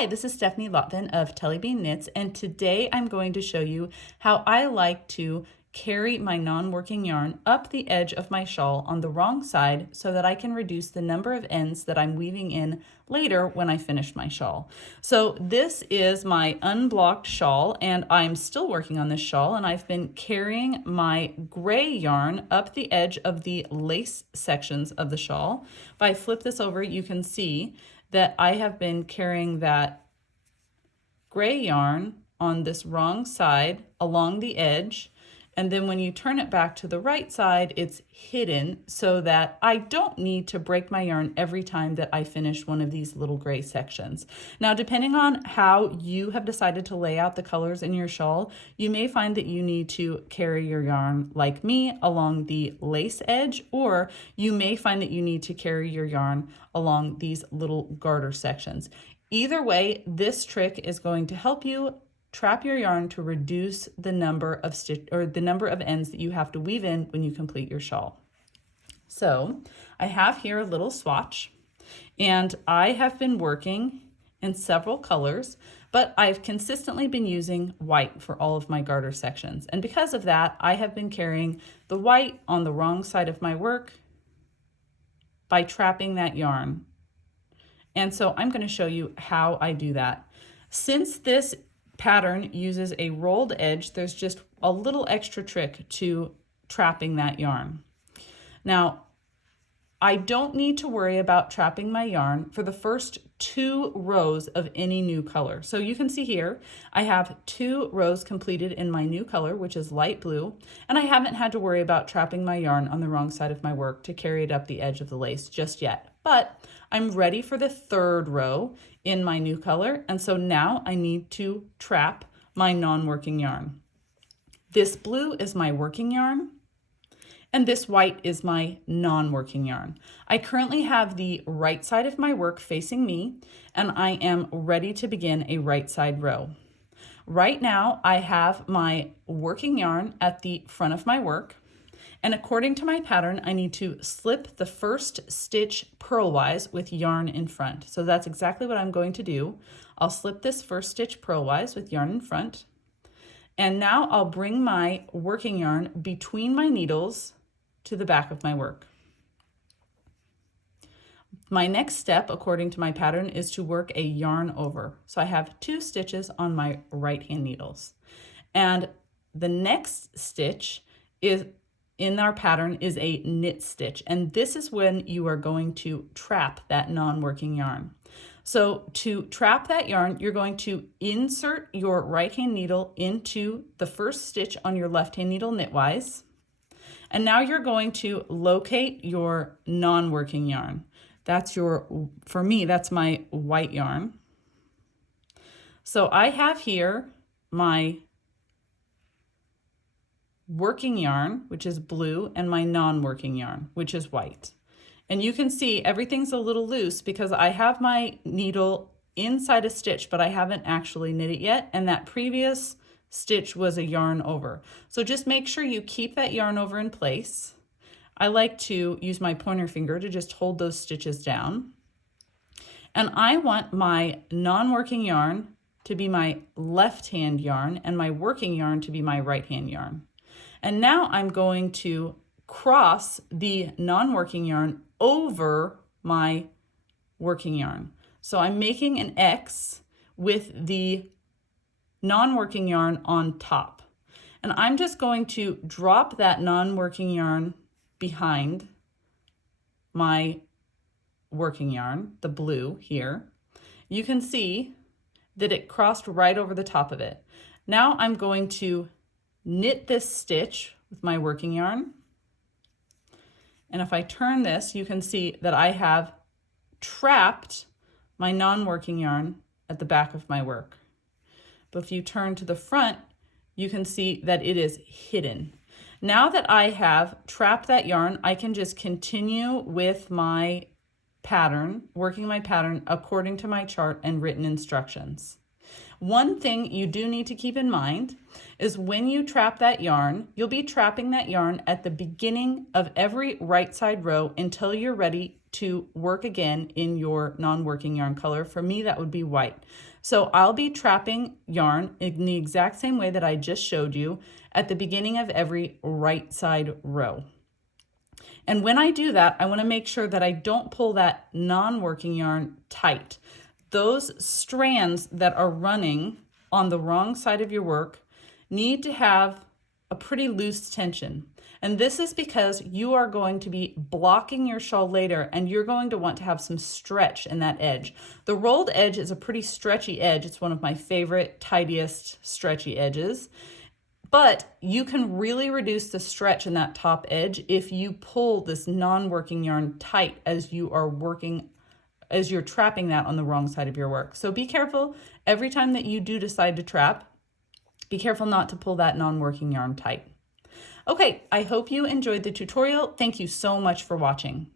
Hi, this is Stephanie Lotvin of Tellybean Knits, and today I'm going to show you how I like to carry my non-working yarn up the edge of my shawl on the wrong side so that I can reduce the number of ends that I'm weaving in later when I finish my shawl. So this is my unblocked shawl, and I'm still working on this shawl, and I've been carrying my gray yarn up the edge of the lace sections of the shawl. If I flip this over, you can see that I have been carrying that gray yarn on this wrong side along the edge, and then when you turn it back to the right side, it's hidden so that I don't need to break my yarn every time that I finish one of these little gray sections. Now, depending on how you have decided to lay out the colors in your shawl, you may find that you need to carry your yarn like me along the lace edge, or you may find that you need to carry your yarn along these little garter sections. Either way, this trick is going to help you trap your yarn to reduce the number of the number of ends that you have to weave in when you complete your shawl. So I have here a little swatch, and I have been working in several colors, but I've consistently been using white for all of my garter sections. And because of that, I have been carrying the white on the wrong side of my work by trapping that yarn. And so I'm going to show you how I do that. Since this pattern uses a rolled edge, there's just a little extra trick to trapping that yarn. Now, I don't need to worry about trapping my yarn for the first 2 rows of any new color. So you can see here, I have 2 rows completed in my new color, which is light blue, and I haven't had to worry about trapping my yarn on the wrong side of my work to carry it up the edge of the lace just yet. But I'm ready for the 3rd row in my new color, and so now I need to trap my non-working yarn. This blue is my working yarn, and this white is my non-working yarn. I currently have the right side of my work facing me, and I am ready to begin a right side row. Right now, I have my working yarn at the front of my work, and according to my pattern, I need to slip the first stitch purlwise with yarn in front. So that's exactly what I'm going to do. I'll slip this first stitch purlwise with yarn in front, and now I'll bring my working yarn between my needles to the back of my work. My next step, according to my pattern, is to work a yarn over. So I have 2 stitches on my right hand needles. And the next stitch is in our pattern is a knit stitch. And this is when you are going to trap that non-working yarn. So to trap that yarn, you're going to insert your right hand needle into the first stitch on your left hand needle knitwise. And now you're going to locate your non-working yarn. For me, that's my white yarn. So I have here my working yarn, which is blue, and my non-working yarn, which is white. And you can see everything's a little loose because I have my needle inside a stitch, but I haven't actually knit it yet, and that previous stitch was a yarn over. So just make sure you keep that yarn over in place. I like to use my pointer finger to just hold those stitches down. And I want my non-working yarn to be my left hand yarn and my working yarn to be my right hand yarn. And now I'm going to cross the non-working yarn over my working yarn. So I'm making an X with the non-working yarn on top. And I'm just going to drop that non-working yarn behind my working yarn, the blue here. You can see that it crossed right over the top of it. Now I'm going to knit this stitch with my working yarn. And if I turn this, you can see that I have trapped my non-working yarn at the back of my work. But if you turn to the front, you can see that it is hidden. Now that I have trapped that yarn, I can just continue with my pattern, working my pattern according to my chart and written instructions. One thing you do need to keep in mind is when you trap that yarn, you'll be trapping that yarn at the beginning of every right side row until you're ready to work again in your non-working yarn color. For me, that would be white. So I'll be trapping yarn in the exact same way that I just showed you at the beginning of every right side row. And when I do that, I want to make sure that I don't pull that non-working yarn tight. Those strands that are running on the wrong side of your work need to have a pretty loose tension. And this is because you are going to be blocking your shawl later, and you're going to want to have some stretch in that edge. The rolled edge is a pretty stretchy edge. It's one of my favorite, tidiest, stretchy edges. But you can really reduce the stretch in that top edge if you pull this non-working yarn tight as you are working, as you're trapping that on the wrong side of your work. So be careful every time that you do decide to trap. Be careful not to pull that non-working yarn tight. Okay, I hope you enjoyed the tutorial. Thank you so much for watching.